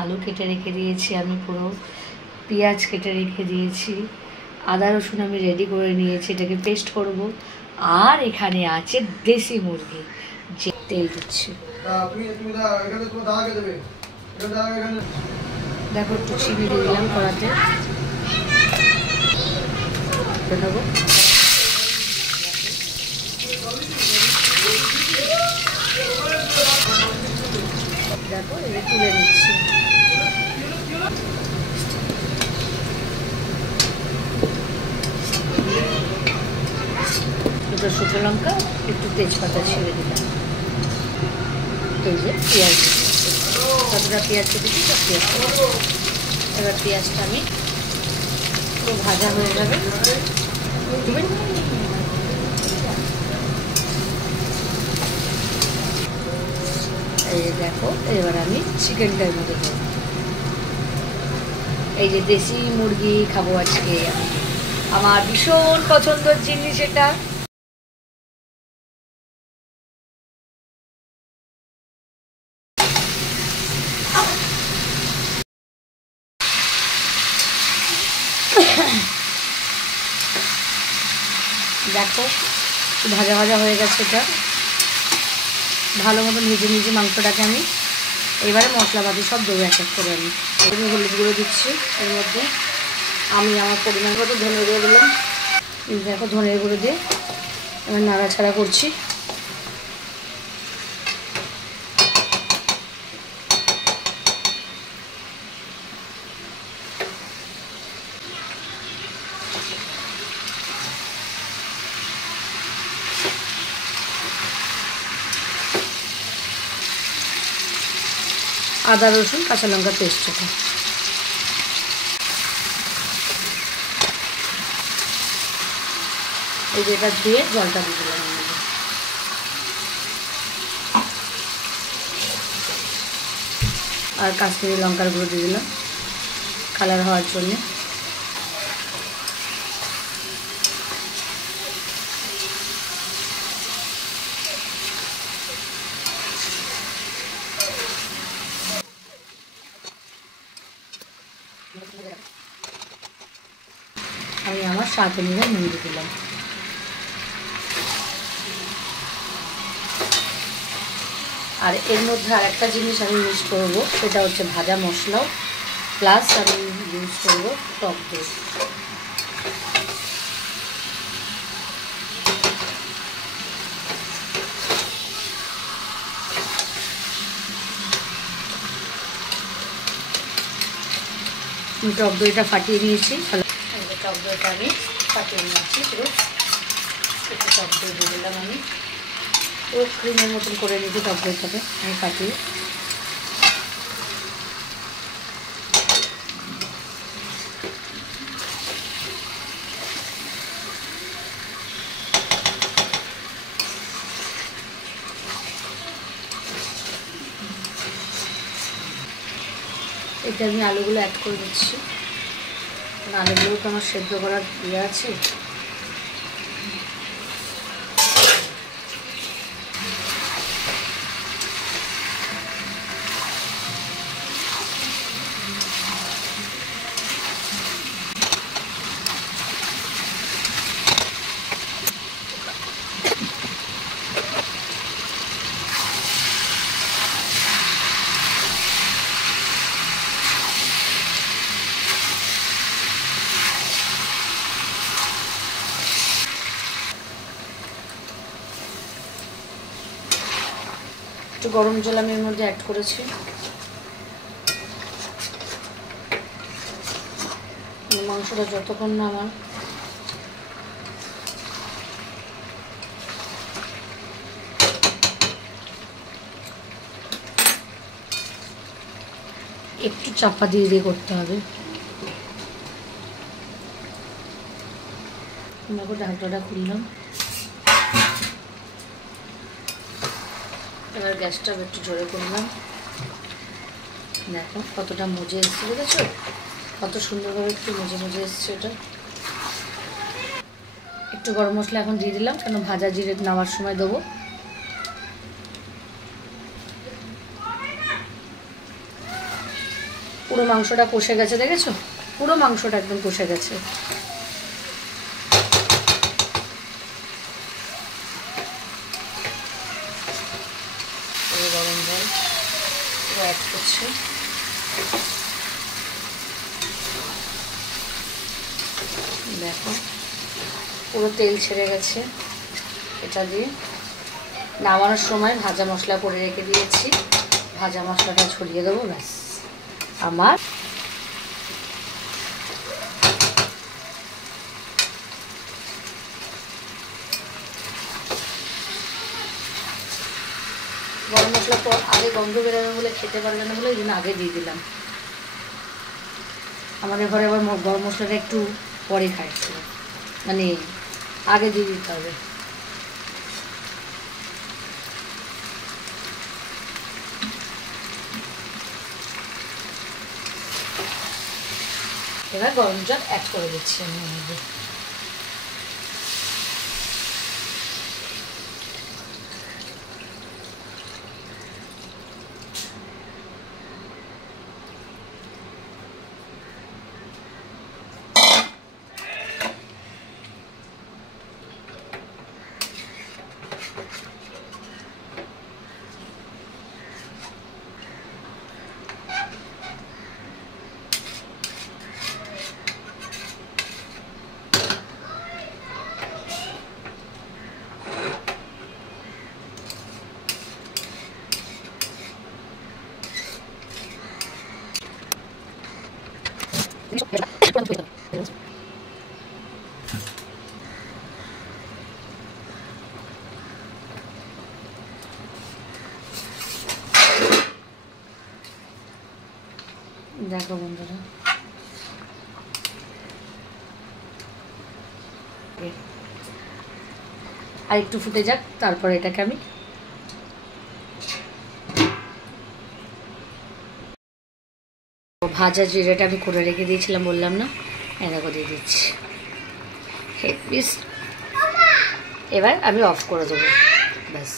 আলু কেটে রেখে দিয়েছি আমি, পুরো পেঁয়াজ কেটে রেখে দিয়েছি, আদা রসুন আমি রেডি করে নিয়েছি, এটাকে পেস্ট করব। আর এখানে আছে দেশি মুরগি, যে তেল দিচ্ছি। দেখো একটু চিনি দিয়ে দিলাম কড়াতে, দেবো। দেখো এটা তুলে নিচ্ছি। দুটো শুকনো লঙ্কা, একটু তেজপাতা ছেড়ে দিলাম। এই যে পেঁয়াজ, কতটা পেঁয়াজ কেটেছি সব পেঁয়াজ। এবার পেঁয়াজটা আমি পুরো ভাজা হয়ে যাবে। এই যে দেখো, এবার আমি চিকেনটার মধ্যে দেবো। এই যে দেশি মুরগি খাবো আজকে আমি, আমার ভীষণ পছন্দের জিনিস এটা। দেখো ভাজা ভাজা হয়ে গেছে, এটা ভালো মতন ভেজে নিয়েছি মাংসটাকে আমি। এবারে মশলাপাতি সব দেবো এক এক করে। আমি হলুদ গুঁড়ো দিচ্ছি এর মধ্যে, আমি আমার পরিমাণ মতো ধনে গুঁড়ো দিলাম। দেখো ধনের গুঁড়ো দিয়ে এবার নাড়াচাড়া করছি। আদা রসুন কাঁচা লঙ্কার পেস্টটা, এই যেটা দিয়ে জলটা দিয়ে দিলাম। আর কাশ্মীরি লঙ্কার গুঁড়ো দিয়ে দিলাম কালার হওয়ার জন্য। আমি আমার স্বাদ অনুযায়ী নুন দিয়ে দিলাম। আর এর মধ্যে আর একটা জিনিস আমি ইউজ করবো, সেটা হচ্ছে ভাজা মশলাও, প্লাস আমি ইউজ করবো টক দই। টক দইটা ফাটিয়ে নিয়েছি, টক দইটা আমি ফাটিয়ে নিয়েছি পুরো। একটু টক দই দিয়ে দিলাম আমি, পুরো ক্রিমের মতন করে নিয়েছি টক দইটাকে আমি ফাটিয়ে। এটা আমি আলুগুলো অ্যাড করে দিচ্ছি, আলুগুলো তো আমার সেদ্ধ করার ইয়ে আছে। একটু গরম জল আমি এর মধ্যে অ্যাড করেছি। মাংসটা যতক্ষণ না আমার একটু চাপা দিয়ে দিয়ে করতে হবে। দেখো ঢাকনাটা খুললাম, এবার গ্যাসটা একটু জোরে করলাম। দেখো কতটা মজে এসছে, দেখেছো কত সুন্দরভাবে একটু মজে মজে এসছে। এটা একটু গরম মশলা এখন দিয়ে দিলাম, কেন ভাজা জিরে নামার সময় দেবো। পুরো মাংসটা কষে গেছে, দেখেছো? পুরো মাংসটা একদম কষে গেছে। গরম জল অ্যাড করছি। দেখো পুরো তেল ছেড়ে গেছে। এটা দিয়ে নামানোর সময় ভাজা মশলা করে রেখে দিয়েছি, ভাজা মশলাটা ছড়িয়ে দেবো, ব্যাস আমার গরম মশলা তো আগে গন্ধ বেরোবে বলে খেতে পারবে না বলে ওই জন্য আগে দিয়ে দিলাম। আমাদের ঘরে আবার গরম মশলাটা একটু পরে খাইছিল, মানে আগে দিয়ে দিতে হবে। এবার গরম জল অ্যাড করে দিচ্ছি আমি এর মধ্যে। দেখো বন্ধুরা, আর একটু ফুটে যাক, তারপর এটাকে আমি ভাজা জিরেটা আমি করে রেখে দিয়েছিলাম, বললাম না, এরকম দিয়ে দিচ্ছি। এবার আমি অফ করে দেবো, ব্যাস।